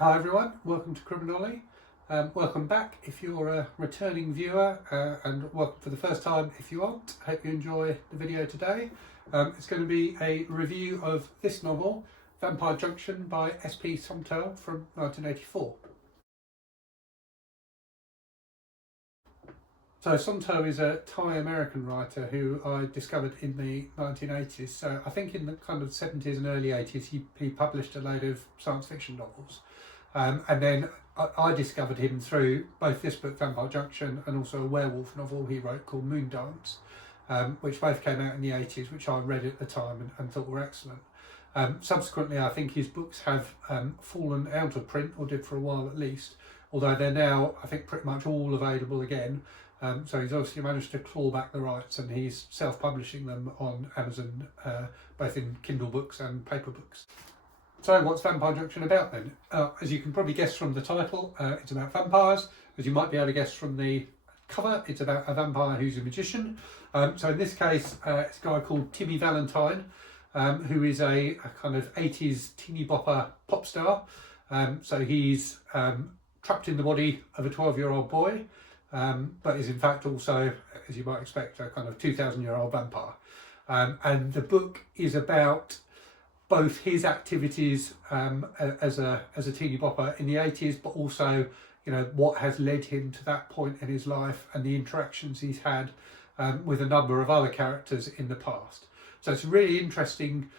Hi everyone, welcome to Criminology. Welcome back if you're a returning viewer, and welcome for the first time if you aren't. Hope you enjoy the video today. It's going to be a review of this novel, Vampire Junction by SP Somtow from 1984. So Somtow is a Thai-American writer who I discovered in the 1980s. So I think in the kind of 70s and early 80s he published a load of science fiction novels. And then I discovered him through both this book, Vampire Junction, and also a werewolf novel he wrote called Moondance, which both came out in the 80s, which I read at the time and thought were excellent. Subsequently, I think his books have fallen out of print, or did for a while at least, although they're now, I think, pretty much all available again. So he's obviously managed to claw back the rights, and he's self-publishing them on Amazon, both in Kindle books and paper books. So what's Vampire Junction about then? As you can probably guess from the title, it's about vampires. As you might be able to guess from the cover, it's about a vampire who's a magician. So in this case, it's a guy called Timmy Valentine, who is a kind of 80s teeny bopper pop star. So he's trapped in the body of a 12-year-old boy, but is in fact also, as you might expect, a kind of 2,000-year-old vampire. And the book is about both his activities as a teeny bopper in the 80s, but also, you know, what has led him to that point in his life and the interactions he's had with a number of other characters in the past. So it's a really interesting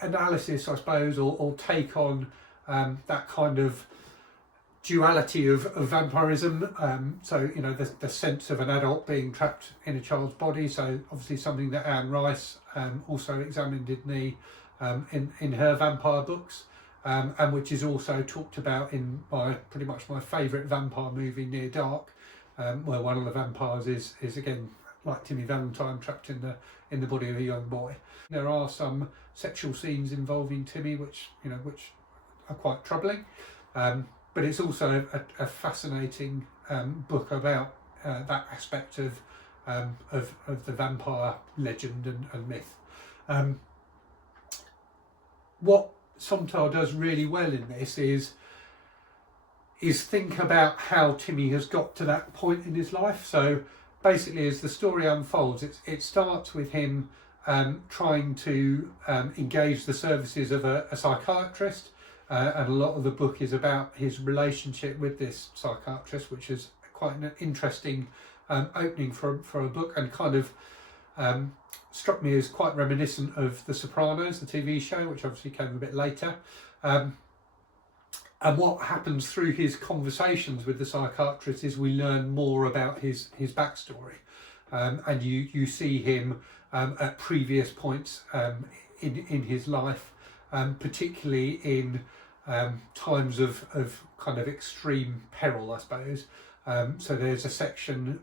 analysis, I suppose, or take on that kind of duality of vampirism. So, you know, the sense of an adult being trapped in a child's body. So obviously something that Anne Rice also examined in her vampire books, and which is also talked about in pretty much my favourite vampire movie, Near Dark, where one of the vampires is again, like Timmy Valentine, trapped in the body of a young boy. There are some sexual scenes involving Timmy, which are quite troubling. But it's also a fascinating book about that aspect of the vampire legend and myth. What Somtow does really well in this is think about how Timmy has got to that point in his life. So basically, as the story unfolds, it starts with him trying to engage the services of a psychiatrist. And a lot of the book is about his relationship with this psychiatrist, which is quite an interesting opening for a book, and kind of struck me as quite reminiscent of The Sopranos, the TV show, which obviously came a bit later. And what happens through his conversations with the psychiatrist is we learn more about his backstory, and you see him at previous points in his life, particularly in times of kind of extreme peril, I suppose. So there's a section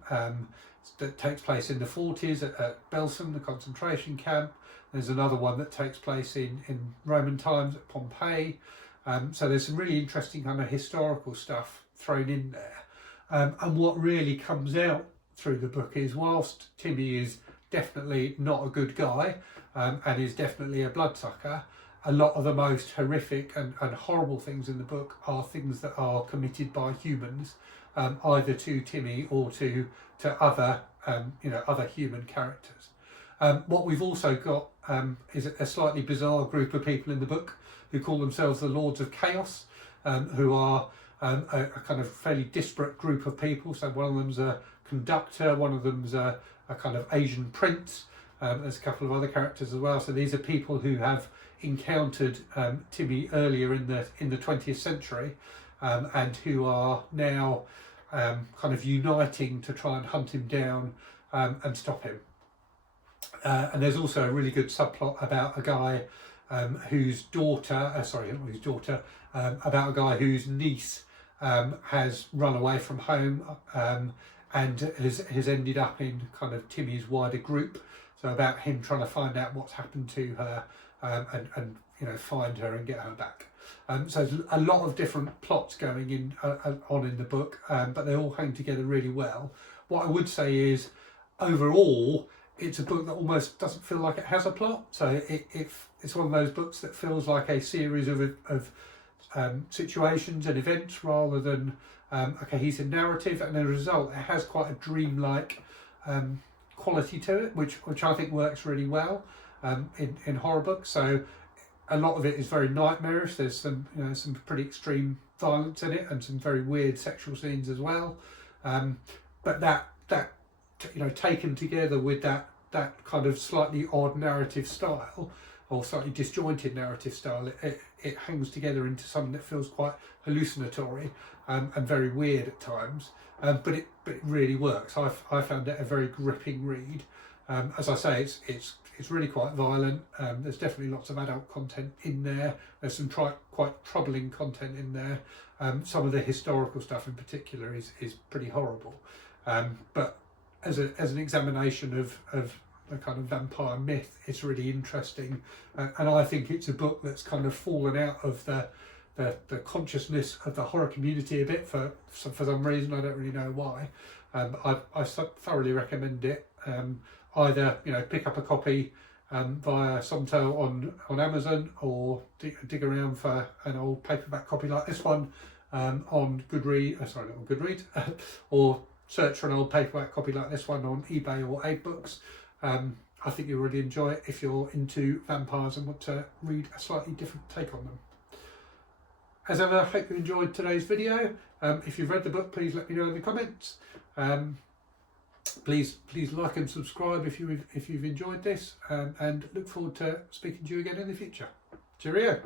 that takes place in the 40s at Belsen, the concentration camp. There's another one that takes place in Roman times at Pompeii. So there's some really interesting kind of historical stuff thrown in there. And what really comes out through the book is, whilst Timmy is definitely not a good guy, and is definitely a bloodsucker, a lot of the most horrific and horrible things in the book are things that are committed by humans, either to Timmy or to other other human characters. What we've also got is a slightly bizarre group of people in the book who call themselves the Lords of Chaos, who are a kind of fairly disparate group of people. So one of them's a conductor, one of them's a kind of Asian prince. There's a couple of other characters as well. So these are people who have encountered Timmy earlier in the 20th century, and who are now kind of uniting to try and hunt him down and stop him. And there's also a really good subplot about a guy whose about a guy whose niece has run away from home, and has ended up in kind of Timmy's wider group. So about him trying to find out what's happened to her, and find her and get her back. So there's a lot of different plots going on in the book, but they all hang together really well. What I would say is, overall, it's a book that almost doesn't feel like it has a plot. So it's one of those books that feels like a series of situations and events rather than a cohesive narrative, and as a result, it has quite a dreamlike quality to it, which I think works really well in horror books. So a lot of it is very nightmarish. There's some some pretty extreme violence in it and some very weird sexual scenes as well. But that taken together with that kind of slightly odd narrative style or slightly disjointed narrative style, it hangs together into something that feels quite hallucinatory and very weird at times. But it really works. I found it a very gripping read. As I say, it's really quite violent. There's definitely lots of adult content in there. There's some quite troubling content in there. Some of the historical stuff in particular is pretty horrible. But as an examination of the kind of vampire myth, it's really interesting. And I think it's a book that's kind of fallen out of the consciousness of the horror community a bit for some reason. I don't really know why. I thoroughly recommend it. Either pick up a copy via Somtow on Amazon, or dig around for an old paperback copy like this one on Goodreads. Sorry, not on Goodreads, or search for an old paperback copy like this one on eBay or 8books. I think you'll really enjoy it if you're into vampires and want to read a slightly different take on them. As ever, I hope you enjoyed today's video. If you've read the book, please let me know in the comments. Please like and subscribe if you've enjoyed this, and look forward to speaking to you again in the future. Cheerio.